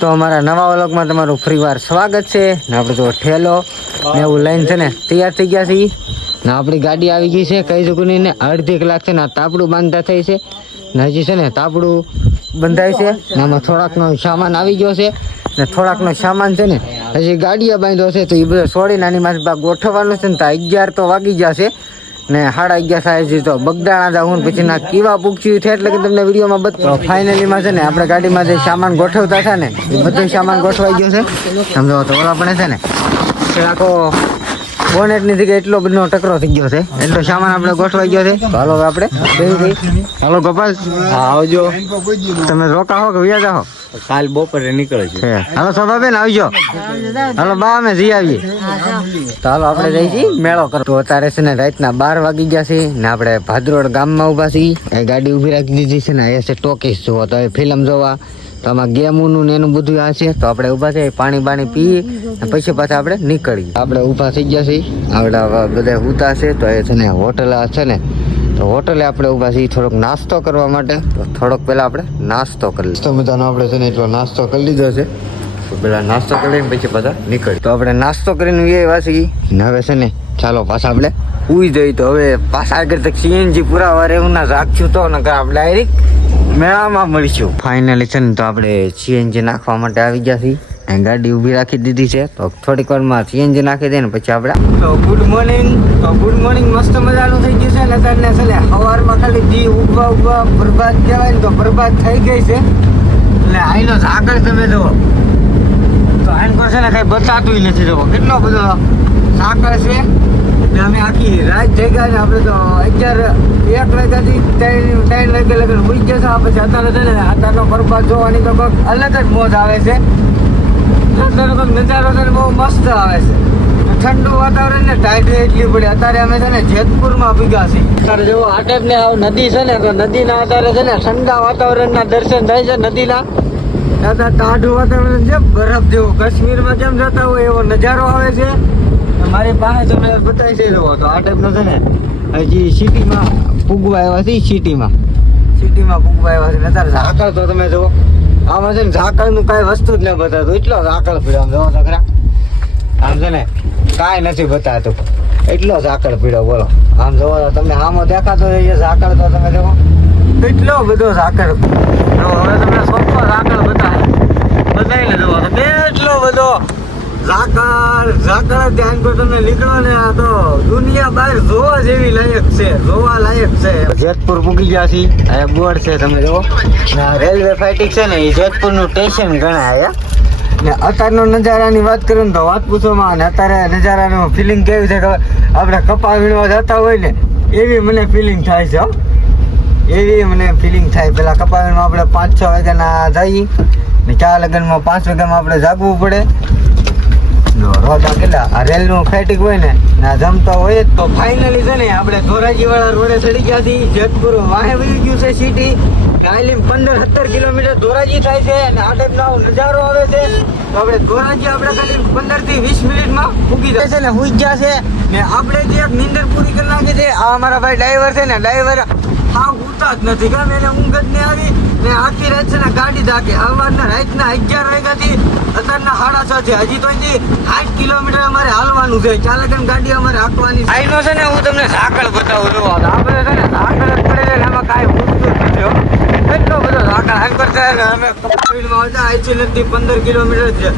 તો અમારા નવા વ્લોગમાં તમારું ફરીવાર સ્વાગત છે ને આપણે તો ઠેલો ને એવું લઈને છે ને તૈયાર થઈ ગયા છીએ ને આપણી ગાડી આવી ગઈ છે કઈ જગ્યાની ને અડધી કલાક છે ને તાપડું બાંધતા થઈ છે ને હજી છે ને તાપડું બંધાય છે ને આમાં થોડાકનો સામાન આવી ગયો છે ને થોડાકનો સામાન છે ને હજી ગાડીએ બાંધ્યો છે તો એ બધો છોડીને આની માથે ગોઠવવાનું છે ને તો 11 તો વાગી ગયા છે ને 11:30 થાય છે તો બગદાણા જાઉં પછી ના કેવા પૂછ્યું છે એટલે કે તમને વિડીયોમાં બતાવો ફાઇનલીમાં છે ને આપણે ગાડીમાં જે સામાન ગોઠવતા હતા ને એ બધો સામાન ગોઠવાઈ ગયો છે સમજો તો ઓલા પણ છે ને આખો બોનેટની જગ્યાએ એટલો બધો ટકરો થઈ ગયો છે એટલો સામાન આપણે ગોઠવાઈ ગયો છે તો હાલો આપણે હાલો ગોપાલ હા આવજો તમે રોકા હો કે વ્યા જાઓ કાલ બપોરે નીકળે છે હાલો સભાબેન આવજો હાલો બા અમે જઈ આવીએ તો હાલો આપણે જઈ છીએ મેળો કરો તો અત્યારે છે ને રાતના 12 વાગી ગયા છે ને આપણે ભાદરોડ ગામમાં ઉભા છીએ એ ગાડી ઉભી રાખી દીધી છે ને એ છે ટોકીસ જોવા તો ફિલ્મ જોવા તો આમાં ગેમોનું ને એનું બધું આ છે તો આપણે ઊભા છે પાણી બાણી પી પછી પાછા આપણે નીકળીએ આપણે ઊભા થઈ ગયા છીએ આપણે બધા ઉતા છે તો એ છે ને હોટલ છે ને તો હોટલે આપણે ઊભા છીએ થોડોક નાસ્તો કરવા માટે તો થોડોક પહેલાં આપણે નાસ્તો કરી લઈએ તો બધાનો આપણે છે ને એટલો નાસ્તો કરી લીધો છે તો પહેલાં નાસ્તો કરીને પછી બધા નીકળી તો આપણે નાસ્તો કરીને એવા છીએ ને હવે છે ને ચાલો પાછા આપણે ઉઈ જઈએ તો હવે પાછા આગળ તક સીએનજી પૂરા વાર એવું ના રાખશું તો નકર આપણે ડાયરેક્ટ મેળામાં મળીશું ફાઇનલી છે ને તો આપણે સીએનજી નાખવા માટે આવી ગયા છીએ અને ગાડી ઊભી રાખી દીધી છે તો થોડીક વારમાં સીએનજી નાખી દે ને પછી આપણે તો ગુડ મોર્નિંગ મસ્ત મજાનું થઈ ગયું છે ને અત્યારે છે ને સવારમાં ખાલી દી ઉભા બરબાદ કહેવાય ને તો બરબાદ થઈ ગઈ છે એટલે આઈનો ઝાકળ તમે જુઓ તો આઈન પર છે ને કઈ બતાતું નથી જુઓ કેટલો બધો ઝાકળ છે ને અમે આખી રાત જગ્યા ને આપણે તો 1 વાગ્યાથી 3 વાગ્યા લગન ઉઈ ગયા છે પછી અત્યારે છે ને અત્યારનો બરબાદ જોવાની તો કંઈક અલગ જ મોજ આવે છે અત્યારે કંઈક નજારો છે ને બહુ મસ્ત આવે છે ઠંડુ વાતાવરણ ને ટાઈટ એટલી પડે અત્યારે અમે છે ને જેતપુરમાં ભીગા છીએ અત્યારે જો આ ટાઈપની નદી છે ને તો નદીના અત્યારે છે ને ઠંડા વાતાવરણના દર્શન થાય છે નદીના અત્યારે ટાઢું વાતાવરણ છે બરફ જેવું કાશ્મીરમાં જેમ જતા હોય એવો નજારો આવે છે મારી પાસે તમને બતાવી છે તો આ ટાઈપનો છે ને હજી સિટીમાં પૂગવા આવ્યા છે સિટીમાં પૂગવા આવ્યા છે અત્યારે ઝાકળ તો તમે જુઓ આમાં છે ને ઝાકળનું કાંઈ વસ્તુ જ નહીં બતાવતું એટલો ઝાકળ પીડ્યો આમ જુઓ છોકરા આમ છે ને કાંઈ નથી બતાવતું એટલો ઝાકળ પીડ્યો બોલો આમ જુઓ તમને આમાં દેખાતો હોય ઝાકળ તો તમે જુઓ એટલો બધો ઝાકળ જો હવે તમને સોંપો ઝાકળ બતાવીને જુઓ તો એટલો બધો ઝાકળ ધ્યાન પર તમે નીકળો ને આ તો દુનિયા બહાર જોવા જેવી લાયક છે જેતપુર પૂગી ગયા છીએ આ બોર્ડ છે તમે જુઓ રેલવે ફાઇટિંગ છે ને એ જેતપુરનું સ્ટેશન ગણાય ને અત્યારનો નજારાની વાત કરું તો વાત પૂછવામાં અને અત્યારે નજારાનું ફિલિંગ કેવી છે ખબર આપણે કપા વીણવા જતા હોય ને એવી મને ફિલિંગ થાય છે પેલા કપા વીણવા આપણે 5-6 વાગ્યાના જઈએ ને 4 લગ્નમાં 5 વાગ્યામાં આપણે જાગવું પડે આ રેલનું ફાઇટિંગ હોય ને જમતા હોય તો ફાઇનલી છે ને આપણે ધોરાજી વાળા રોડે ચડી ગયા છીએ જેતપુર વાહે વહી ગયું છે સિટી કાયલી 15-17 કિલોમીટર ધોરાજી થાય છે અને આ ટાઈપનો નજારો આવે છે તો આપણે ધોરાજી આપણે ખાલી 15-20 મિનિટમાં પૂગી જાય છે ને હુઈ ગયા છે ને આપણે જે એક નીંદર પૂરી કરી નાખી છે આ અમારા ભાઈ ડ્રાઈવર છે ને ડ્રાઈવર હા ઉતા જ નથી કેમ એને ઊંઘ જ નહીં આવી ને આખી રાત છે ને ગાડી ધાકે સવારના રાતના 11 વાગ્યાથી અત્યારના 6:30 છે હજી તો 60 કિલોમીટર અમારે હાલવાનું છે ચાલકન ગાડી અમારે હાંકવાની આઈનો છે ને હું તમને ઝાકળ બતાવું છું આપણે છે ને ઝાકળ જ પડે છે એમાં કાંઈ પૂછતું જ નથી એટલો બધો ઝાકળ હાંકર છે ને અમે કપાવીમાં આવતા અહીંથી નથી 15 કિલોમીટર છે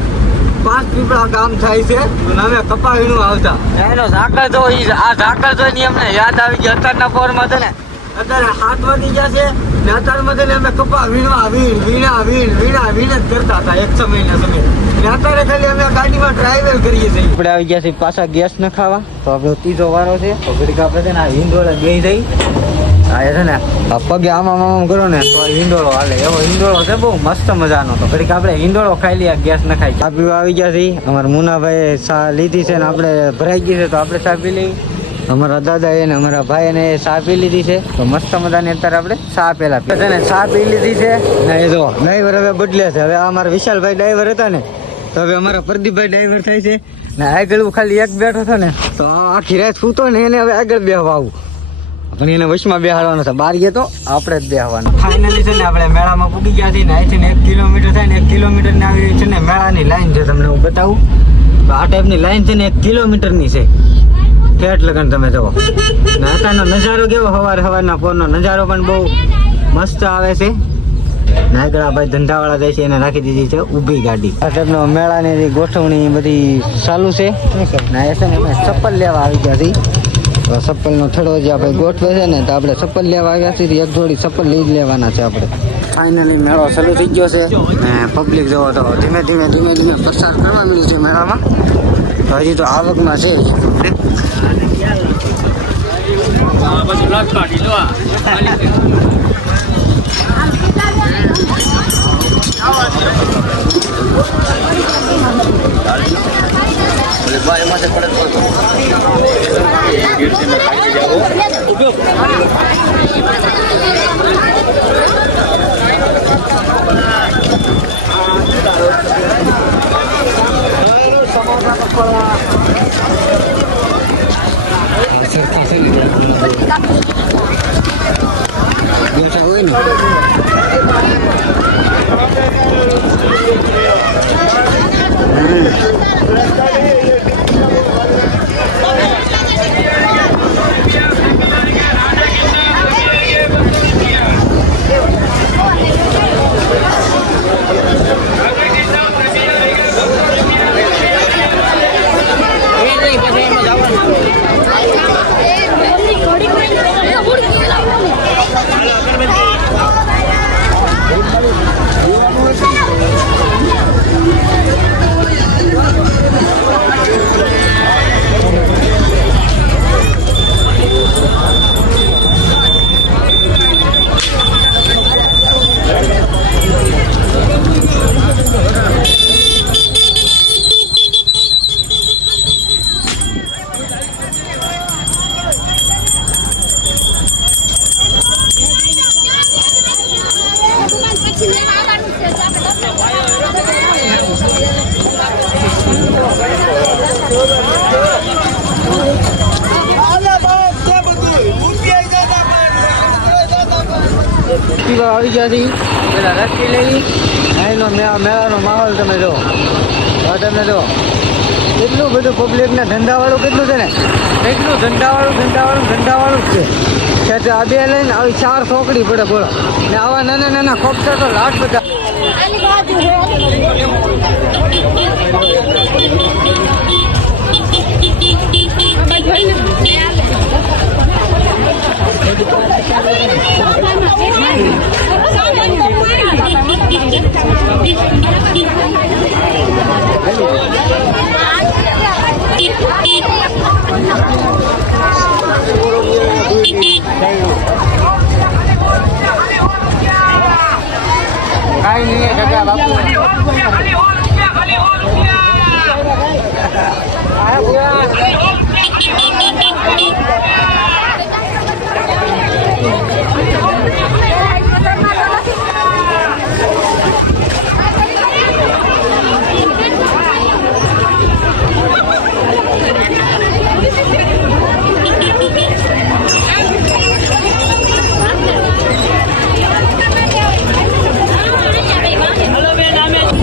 5 પીપળા ગામ થાય છે અમે કપાવીનું આવતા એનો ઝાકળ તો આ ઝાકળ તો એની અમને યાદ આવી ગઈ અત્યારના પોરમાં છે ને અત્યારે 7 વાગી ગયા છે ને અત્યારમાં છે ને અમે કપા વીણ જ કરતા હતા એક સમય ને અત્યારે ખાલી અમે ગાડીમાં ડ્રાઈવર કરીએ છીએ આપણે આવી ગયા છીએ પાછા ગેસ ન ખાવા તો આપણો ત્રીજો વારો છે તો ઘડીક આપણે છે ને આ હિંડોળે બેસી જઈ આ છે ને પગે આમ કરો ને તો હિંડોળો હાલે એવો હિંડોળો છે બહુ મસ્ત મજાનો તો ઘડીક આપણે હિંડોળો ખાઈ લઈએ ગેસ ન ખાઈ ચા પીવા આવી ગયા છીએ અમારા મુનાભાઈ ચા લીધી છે ને આપણે ભરાઈ ગઈ છે તો આપણે ચા પી લઈએ અમારા દાદા એને અમારા ભાઈ એને ચા પી લીધી છે તો મસ્ત મજાની અત્યારે આપણે ચા પેલા છે ને ચા પી લીધી છે ને એ જો ડ્રાઈવર હવે બદલે છે હવે અમારા વિશાલભાઈ ડ્રાઈવર હતા ને તો હવે અમારા પ્રદીપભાઈ ડ્રાઈવર થાય છે ને આગળ ખાલી એક બેઠો હતો ને તો આખી રાત સૂતો ને એને હવે આગળ બેહવા આવું પણ એને વશમાં બેહાડવાનો છે. બહાર ગયા તો આપણે જ બેહવાનું. ફાઇનલી છે ને આપણે મેળામાં પૂગી ગયા છીએ ને અહીંથી 1 કિલોમીટર થાય ને 1 કિલોમીટર ને આવી છે ને મેળાની લાઈન છે. તમને હું બતાવું તો આ ટાઈપની લાઈન છે ને 1 કિલોમીટરની છે. ફેટ લગન તમે જુઓ ને અત્યારનો નજારો કેવો સવારના પોરનો નજારો પણ બહુ મસ્ત આવે છે. નાગડા ભાઈ ધંધાવાળા જાય છે એને રાખી દીધી છે ઊભી ગાડી. આ ટાઈપનો મેળાની ગોઠવણી બધી ચાલુ છે ને એ છે ને અમે ચપ્પલ લેવા આવી ગયા છીએ. તો ચપ્પલનો થડો જે આપણે ગોઠવે છે ને તો આપણે ચપ્પલ લેવા આવ્યા છીએ. એક જોડી ચપ્પલ લઈ જ લેવાના છે આપણે. ફાઇનલી મેળો ચાલુ થઈ ગયો છે ને પબ્લિક જોવો તો ધીમે ધીમે પ્રસાર કરવા મળ્યું છે મેળામાં. તો હજી તો આવકમાં છે પબ્લિક. બેઠા હોય ને આવી ગયા છીએ. પેલા રસ્તી લેવી અહીંનો મેળાનો માહોલ તમે જો. તમે જો કેટલું બધું પબ્લિકના ધંધાવાળું કેટલું છે ને એટલું ધંધાવાળું જ છે. આ બે લઈને આવી 4 છોકરી પડે બોલો ને આવા નાના ખોપતા તો લાખ બધા. કાઈ નહીં કાકા બાપુ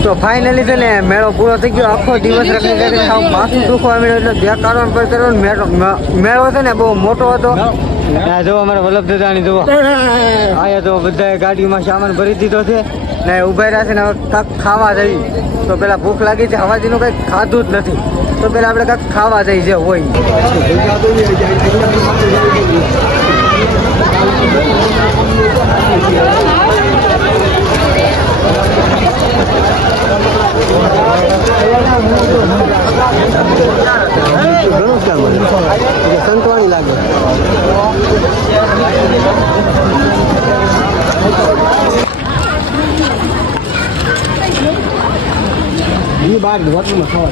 તો ફાઇનલી છે ને મેળો પૂરો થઈ ગયો. આખો દિવસ રખડી માથું દુખવા મળ્યું એટલે બે કારણ પર કર્યો. મેળો છે ને બહુ મોટો હતો. જો અમારા વલ્લભ દાદાની જુઓ આયા તો બધા ગાડીમાં સામાન ભરી દીધો છે ને ઉભા રહ્યા છે ને હવે કાંક ખાવા જઈ. તો પેલા ભૂખ લાગી છે હવાજીનું કંઈક ખાધું જ નથી તો પેલા આપણે કાંક ખાવા જઈ જે હોય. સંતવાણી લાગે એ બાર હોટલમાં ખાવા